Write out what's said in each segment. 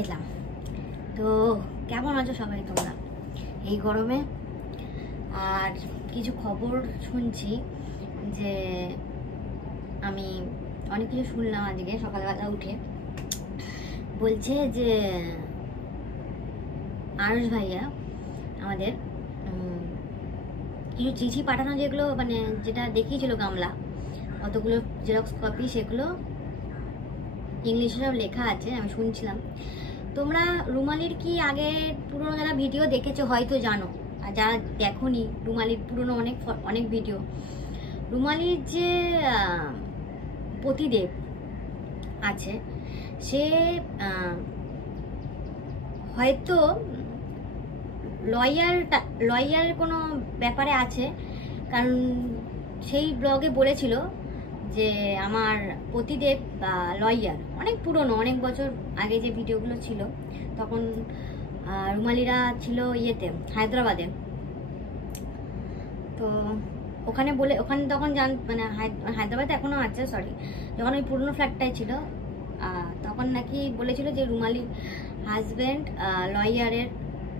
এলাম। তো কেমন আছো সবাই তোমরা এই গরমে? আর কিছু খবর শুনছি যে আমি অনেক কিছু শুনলাম আজকে সকালবেলা উঠে, বলছে যে আরুষ ভাইয়া আমাদের কিছু চিঠি পাঠানো, যেগুলো মানে যেটা দেখিয়েছিল গামলা, অতগুলো জেরক্স কপি, সেগুলো ইংলিশে সব লেখা আছে। আমি শুনছিলাম। তোমরা রুমালির কি আগে পুরোনো যারা ভিডিও দেখেছো হয়তো জানো, আর যারা দেখোনি রুমালির পুরোনো অনেক ভিডিও, রুমালির যে পতিদেব আছে সে হয়তো লয়ার কোনো ব্যাপারে আছে, কারণ সেই ব্লগে বলেছিল যে আমার পতিদেব লয়ার, অনেক পুরনো, অনেক বছর আগে যে ভিডিওগুলো ছিল, তখন রুমালিরা ছিল ইয়েতে হায়দ্রাবাদে। তো ওখানে তখন মানে হায়দ্রাবাদে এখনো আছে, সরি, যখন ওই পুরনো ফ্ল্যাটটাই ছিল, তখন নাকি বলেছিল যে রুমালির হাজব্যান্ড লয়ারের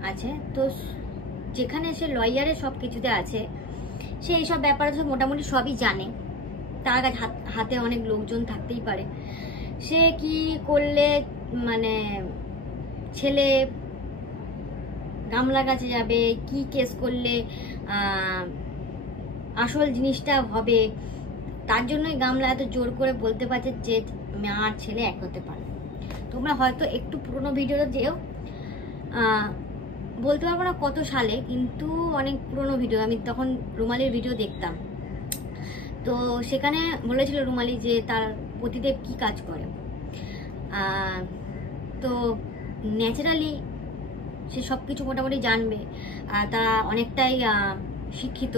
আছে। তো যেখানে সে লয়ারের সব কিছুতে আছে, সে এইসব ব্যাপারে তো মোটামুটি সবই জানে, তার কাছে হাতে অনেক লোকজন থাকতেই পারে। সে কি করলে মানে ছেলে গামলার কাছে যাবে, কি কেস করলে আসল জিনিসটা হবে, তার জন্যই গামলা এত জোর করে বলতে পারছে যে মা আর ছেলে এক হতে পারে। তোমরা হয়তো একটু পুরোনো ভিডিওটা যেও, বলতে পারবো না কত সালে, কিন্তু অনেক পুরোনো ভিডিও, আমি তখন রুমালির ভিডিও দেখতাম। তো সেখানে বলেছিল রুমালি যে তার পতিদেব কি কাজ করে। তো ন্যাচারালি সে সব কিছু মোটামুটি জানবে, আর তারা অনেকটাই শিক্ষিত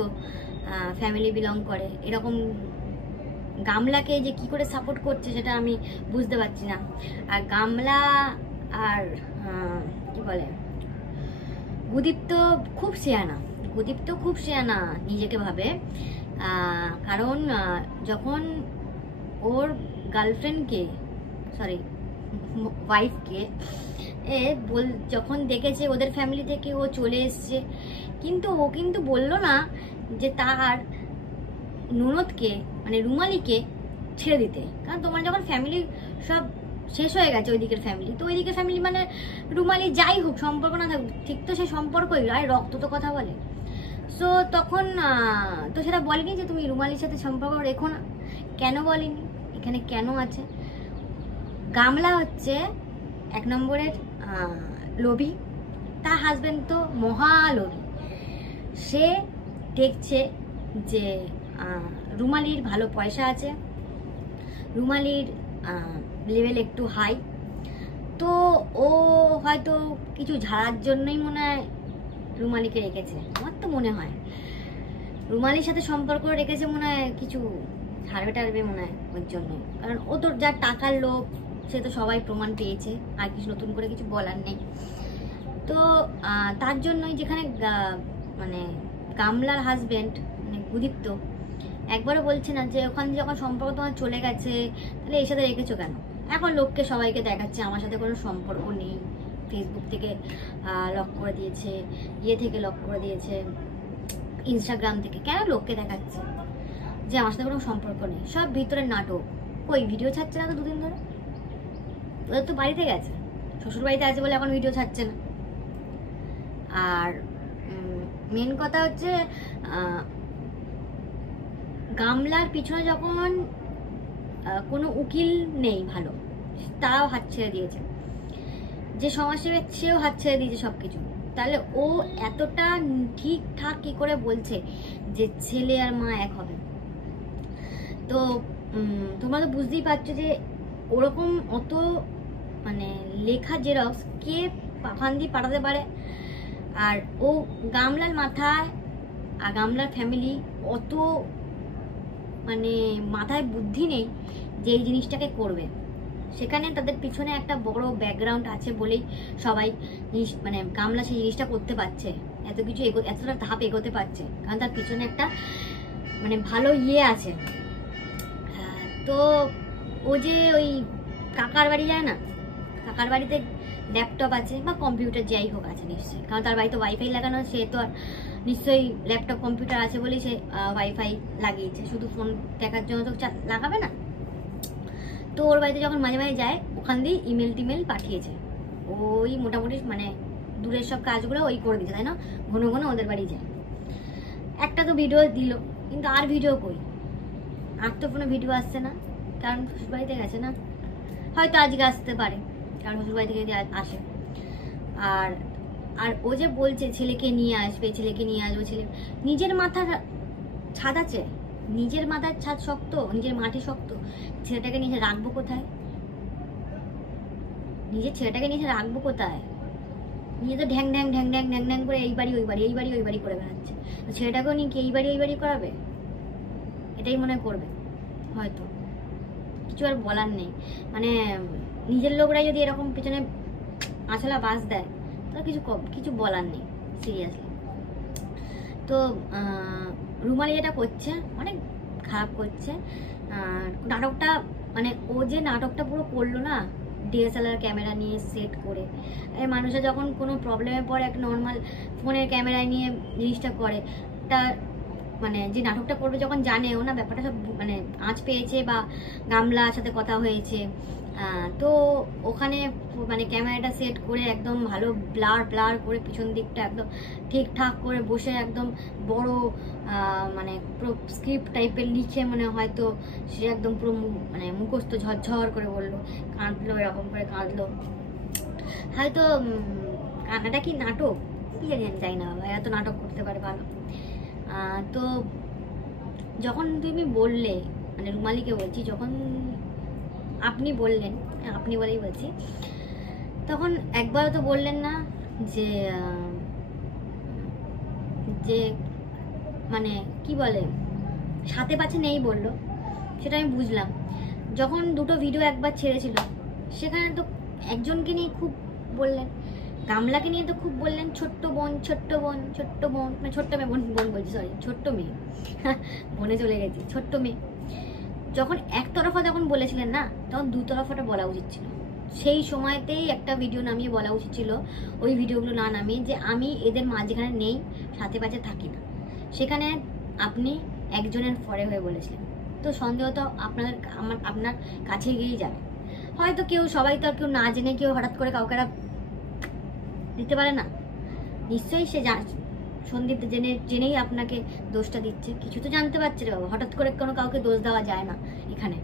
ফ্যামিলি বিলং করে। এরকম গামলাকে যে কি করে সাপোর্ট করছে সেটা আমি বুঝতে পারছি না। আর গামলা আর কি বলে গুদীপ্ত খুব শেয়ানা নিজেকে ভাবে, কারণ যখন ওর গার্লফ্রেন্ডকে ওয়াইফকে যখন দেখেছে ওদের ফ্যামিলি থেকে ও চলে এসছে, কিন্তু ও কিন্তু বললো না যে তার ননদকে মানে রুমালিকে ছেড়ে দিতে। কারণ তোমার যখন ফ্যামিলি সব শেষ হয়ে গেছে ওইদিকের ফ্যামিলি, তো ওইদিকের ফ্যামিলি মানে রুমালি যাই হোক, সম্পর্ক না থাকুক, ঠিক তো সে সম্পর্কই, আর রক্ত তো কথা বলে। সো তখন তো সেটা বলেনি যে তুমি রুমালির সাথে সম্পর্ক রেখো না। কেন বলেনি? এখানে কেন আছে? গামলা হচ্ছে 1 নম্বরের লোভী, তার হাজবেন্ড তো মহালোভী। সে দেখছে যে রুমালির ভালো পয়সা আছে, রুমালির লেভেল একটু হাই, তো ও হয়তো কিছু ঝাড়ার জন্যই মনে হয় রুমালিকে রেখেছে। আমার তো মনে হয় রুমালির সাথে সম্পর্ক রেখেছে, মনে হয় কিছু ঝাড়বে টাড়বে মনে হয় ওর জন্যই। কারণ ও তো যার টাকার লোভ, সে তো সবাই প্রমাণ পেয়েছে, আর কিছু নতুন করে কিছু বলার নেই। তো তার জন্যই যেখানে মানে গামলার হাজবেন্ড মানে গুদীপ্ত একবারও বলছে না যে ওখানে যখন সম্পর্ক তোমার চলে গেছে তাহলে এই সাথে রেখেছো কেন। এখন লোককে সবাইকে দেখাচ্ছে আমার সাথে কোনো সম্পর্ক নেই, ফেসবুক থেকে লক করে দিয়েছে, থেকে লক করে দিয়েছে, ইনস্টাগ্রাম থেকে। কেন লোককে দেখাচ্ছে যে আমার সাথে কোনো সম্পর্ক নেই? সব ভিতরের নাটক। কই ভিডিও ছাড়ছে না তো 2 দিন ধরে, ওদের তো বাড়িতে গেছে, শ্বশুর বাড়িতে আছে বলে এখন ভিডিও ছাড়ছে না। আর মেন কথা হচ্ছে গামলার পিছনে যখন কোনো উকিল নেই ভালো, তারাও হাত ছেড়ে দিয়েছে, যে সমাজসেবী সেও হাত ছেড়ে দিয়েছে সবকিছু, তাহলে ও এতটা ঠিকঠাক কি করে বলছে যে ছেলে আর মা এক হবে? তো তোমরা তো বুঝতেই পারছো যে ওরকম অত মানে লেখা জেরক্স কে ফান দিয়ে পাঠাতে পারে। আর ও গামলার মাথায় আর গামলার ফ্যামিলি অত মানে মাথায় বুদ্ধি নেই যে এই জিনিসটাকে করবে। সেখানে তাদের পিছনে একটা বড় ব্যাকগ্রাউন্ড আছে বলেই সবাই মানে গামলা সেই জিনিসটা করতে পারছে, এত কিছু এতটা ধাপ এগোতে পারছে, কারণ তার পিছনে একটা মানে ভালো আছে। তো ও যে ওই কাকার বাড়ি যায় না, কাকার বাড়িতে ল্যাপটপ আছে বা কম্পিউটার যাই হোক আছে নিশ্চয়ই, কারণ তার বাড়িতে ওয়াইফাই লাগানো, সে তো আর নিশ্চয়ই ল্যাপটপ কম্পিউটার আছে বলেই সে ওয়াইফাই লাগিয়েছে, শুধু ফোন দেখার জন্য তো লাগাবে না। তো ওর বাড়িতে যখন মাঝে মাঝে যায় ওখান দিয়ে ইমেল টিমেল পাঠিয়েছে, ওই মোটামুটি মানে দূরের সব কাজগুলো ওই করে দিচ্ছে, তাই না? ঘন ঘন ওদের বাড়ি যায়। একটা তো ভিডিও দিল, কিন্তু আর ভিডিও কই, আর তো কোনো ভিডিও আসছে না, কারণ শ্বশুরবাড়িতে গেছে না, হয়তো আজকে আসতে পারে, কারণ শ্বশুরবাড়ি থেকে যদি আসে। আর আর ও যে বলছে ছেলেকে নিয়ে আসবে, ছেলেকে নিয়ে আসবে, ছেলে নিজের মাথার ছাদ আছে, নিজের মাথার ছাদ শক্ত, নিজের মাটি শক্ত, ছেলেটাকে নিয়ে রাখবো কোথায়? নিজের ছেলেটাকে নিয়ে রাখবো কোথায়? নিয়ে তো ঢ্যাং ঢ্যাং ঢ্যাং ঢ্যাং ঢ্যাং ঢ্যাং করে এই বাড়ি ওই বাড়ি, এই বাড়ি ওই বাড়ি করে বেড়াচ্ছে। তো ছেলেটাকেও নিয়ে কি এই বাড়ি ওই বাড়ি করাবে? এটাই মনে করবে হয়তো, কিছু আর বলার নেই। মানে নিজের লোকরা যদি এরকম পেছনে আছলা বাস দেয় তাহলে কিছু বলার নেই, সিরিয়াসলি। তো রুমালি যেটা করছে অনেক খারাপ করছে। নাটকটা মানে ও যে নাটকটা পুরো করলো না, ডিএসএলআর ক্যামেরা নিয়ে সেট করে, মানুষের যখন কোনো প্রবলেমে পড়ে একটা নর্মাল ফোনের ক্যামেরায় নিয়ে জিনিসটা করে, তা মানে যে নাটকটা করবে যখন জানে ও না ব্যাপারটা সব মানে আঁচ পেয়েছে বা গামলার সাথে কথা হয়েছে, তো ওখানে মানে ক্যামেরাটা সেট করে একদম ভালো ব্লার করে পিছন দিকটা একদম ঠিকঠাক করে বসে একদম বড় মানে পুরো স্ক্রিপ্ট টাইপের লিখে মানে হয়তো সে একদম পুরো মানে মুখস্থ ঝরঝর করে বললো, কাঁদলো, এরকম করে কাঁদলো। হয়তো কান্নাটা কি নাটক কি জানি না বাবা, এত নাটক করতে পারে ভালো। তো যখন তুমি বললে, মানে রুমালিকে বলছি, যখন আপনি বললেন, আপনি বলেই বলছি, তখন একবারও তো বললেন না যে যে মানে কি বলে সাথে পাচ্ছে নেই বললো, সেটা আমি বুঝলাম। যখন দুটো ভিডিও একবার ছেড়েছিল সেখানে তো একজনকে নিয়ে খুব বললেন, গামলাকে নিয়ে তো খুব বললেন, ছোট্ট বোন ছোট্ট বোন ছোট্ট বোন, মানে ছোট্ট মেয়ে, বোন বলছি সরি, ছোট্ট মেয়ে, বনে চলে গেছি, ছোট্ট মেয়ে। যখন একতরফা যখন বলেছিলেন না, তখন দুতরফাটা বলা উচিত ছিল। সেই সময়তেই একটা ভিডিও নামিয়ে বলা উচিত ছিল, ওই ভিডিওগুলো না নামিয়ে, যে আমি এদের মাঝখানে নেই, সাথে পাশে থাকি না। সেখানে আপনি একজনের ফরে হয়ে বলেছিলেন, তো সন্দেহ তো আপনার কাছে গিয়েই যাবে। হয়তো কেউ, সবাই তো আর কেউ না জেনে কেউ হঠাৎ করে কাউকে দিতে পারে না, নিশ্চয়ই সে সন্দীপ জেনেই আপনাকে দোষটা দিচ্ছে, কিছু তো জানতে পারছে রে বাবা, হঠাৎ করে কোনো কাউকে দোষ দেওয়া যায় না, এখানে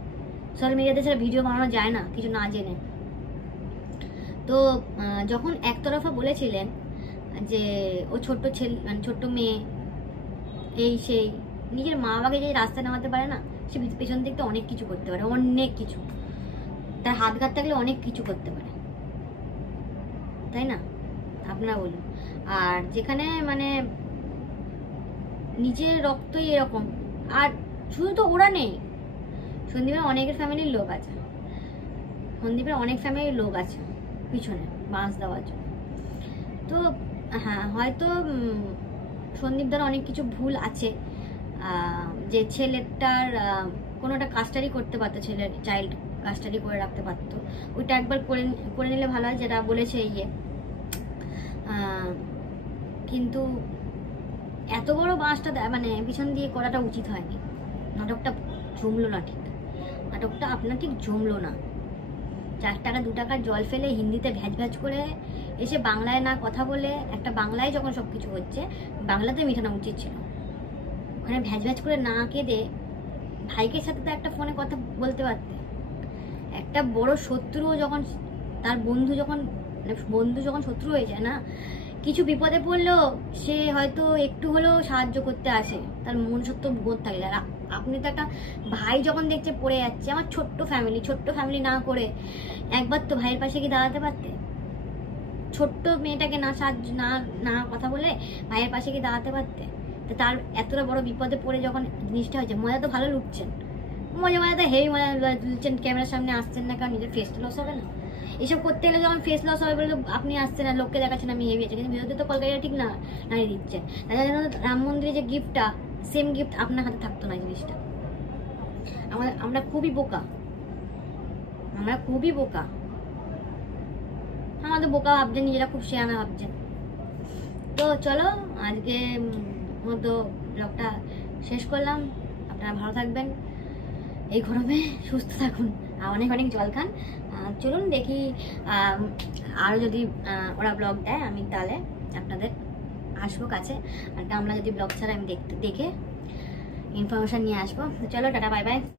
সোশ্যাল মিডিয়াতে সেটা ভিডিও বানানো যায় না কিছু না জেনে। তো যখন একতরফা বলেছিলেন যে ও ছোট্ট ছেলে, মানে ছোট্ট মেয়ে, এই সেই, নিজের মা বাবাকে যে রাস্তায় নামাতে পারে না, সে পেছন দিক থেকে অনেক কিছু করতে পারে, অনেক কিছু, তার হাত ঘাত থাকলে অনেক কিছু করতে পারে, তাই না? আপনারা বলুন। আর যেখানে মানে নিজের রক্তই এরকম, আর শুধু তো ওরা নেই, সন্দীপের অনেকের ফ্যামিলির লোক আছে, সন্দীপের অনেক ফ্যামিলির লোক আছে পিছনে বাঁশ দেওয়ার জন্য। তো হ্যাঁ, হয়তো সন্দীপদার অনেক কিছু ভুল আছে, যে ছেলেটার কোনো একটা কাস্টাডি করতে পারতো, ছেলের চাইল্ড কাস্টাডি করে রাখতে পারতো, ওইটা একবার করে নিলে ভালো হয়, যেটা বলেছে ইয়ে। কিন্তু এত বড় বাঁশটা মানে পিছন দিয়ে করাটা উচিত হয়নি, নাটকটা জমলো না, ঠিক নাটকটা আপনার ঠিক জমলো না। 4 টাকা 2 টাকার জল ফেলে হিন্দিতে ভ্যাজ করে এসে বাংলায় না কথা বলে, একটা বাংলায় যখন সব কিছু হচ্ছে বাংলাতে মেটানো উচিত ছিল, ওখানে ভ্যাজ করে না কেঁদে ভাইকের সাথে তো একটা ফোনে কথা বলতে পারতে। একটা বড় শত্রু যখন, তার বন্ধু যখন শত্রু হয়ে যায় না, কিছু বিপদে পড়লেও সে হয়তো একটু হলেও সাহায্য করতে আসে, তার মনুষ্যত্ব বোধ থাকলে। আর আপনি তো একটা ভাই যখন দেখছে পড়ে যাচ্ছে, আমার ছোট্ট ফ্যামিলি না করে একবার তো ভাইয়ের পাশে কি দাঁড়াতে পারতে? ছোট্ট মেয়েটাকে না সাহায্য না কথা বলে ভাইয়ের পাশে কি দাঁড়াতে পারতে? তো তার এতটা বড় বিপদে পড়ে যখন জিনিসটা হয়েছে, মজা তো ভালো লুটছেন, মজা তো হেভি মজা লুটছেন, ক্যামেরার সামনে আসছেন না, কারণ নিজের ফেস লস হবে না, এসব করতে গেলে যখন ফেস লস হবে বলে আপনি আসছেন না, লোককে দেখাচ্ছেন আমি হেভি আছে, কিন্তু বিরোধী তো কলকাতা ঠিক না নাড়িয়ে দিচ্ছেন। তাই জন্য রাম মন্দিরে যে গিফটটা, সেম গিফট আপনার হাতে থাকতো না। জিনিসটা আমরা খুবই বোকা, মধ্যে বোকা ভাবছেন, নিজেরা খুব শেয়ানা ভাবছেন। তো চলো আজকে মতো ব্লগটা শেষ করলাম। আপনারা ভালো থাকবেন, এই গরমে সুস্থ থাকুন, আর অনেক অনেক জল খান। চলুন দেখি আরও যদি ওরা ব্লগ দেয় আমি তাহলে আপনাদের আসবো কাছে। আর আমরা যদি ব্লগ ছাড়া আমি দেখে ইনফরমেশান নিয়ে আসবো। চলো টাটা, বাই বাই।